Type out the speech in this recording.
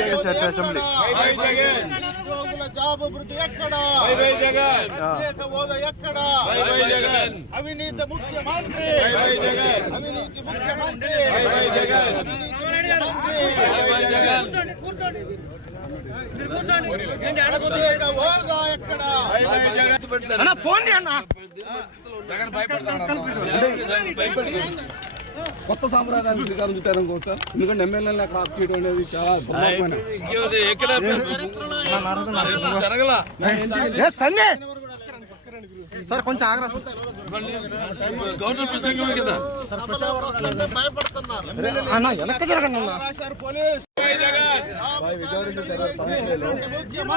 ఉద్యోగుల జాబ్ అభివృద్ధి ఎక్కడ? ప్రత్యేక హోదా ఎక్కడ? అవినీతి ముఖ్యమంత్రి, అవినీతి ముఖ్యమంత్రి, ప్రత్యేక హోదా ఎక్కడ? ఫోన్ అన్న కొత్త సాంప్రదాయాన్ని శ్రీకారం చుట్టారు సార్. ఎందుకంటే ఎమ్మెల్యేలు అక్కడ ఆప్ చేయడం అనేది చాలా సార్ కొంచెం ఆగ్రా భయపడుతున్నారు.